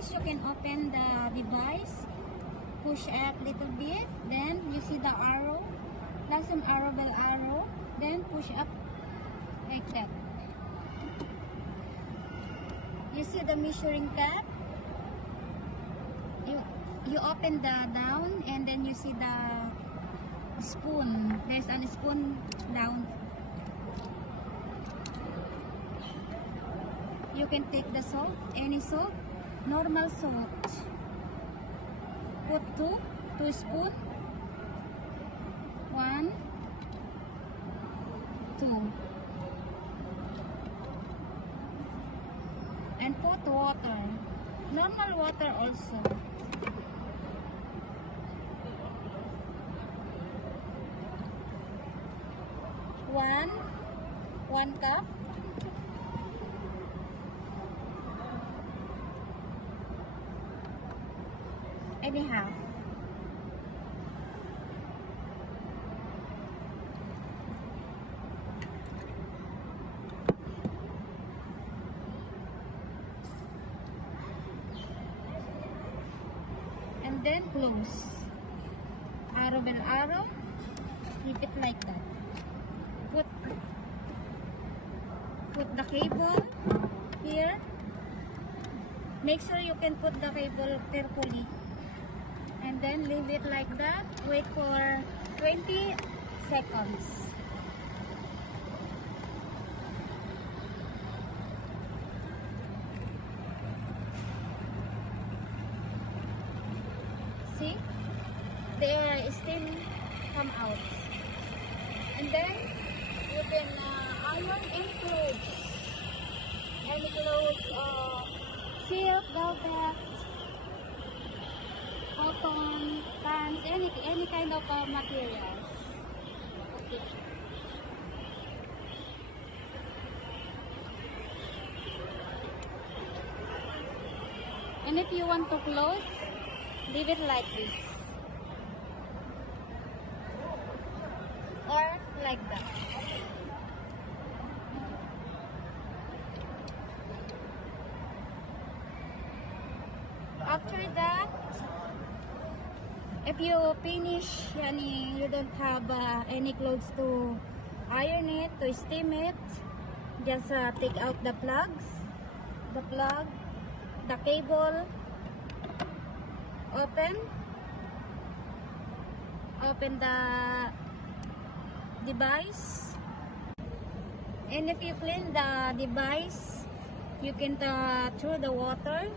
First, you can open the device, push up little bit, then you see the arrow, that's an arrow bell arrow, then push up like that. You see the measuring cup, you open the down, and then you see the spoon. There's a spoon down. You can take the salt, any salt, normal salt. Put 2 spoon. 1, 2. And put water. Normal water also. 1 cup. And a half. And then close. Arrow bell arrow. Keep it like that. Put the cable here. Make sure you can put the cable carefully. And then leave it like that. Wait for 20 seconds. See? They are still come out. And then you can iron any clothes. Any clothes, silk, velvet, cotton, pants, any kind of material. Okay. And if you want to close, leave it like this. Or like that. After that, if you finish, you don't have any clothes to iron it, to steam it, just take out the plugs, the cable, open the device, and if you clean the device, you can throw the water.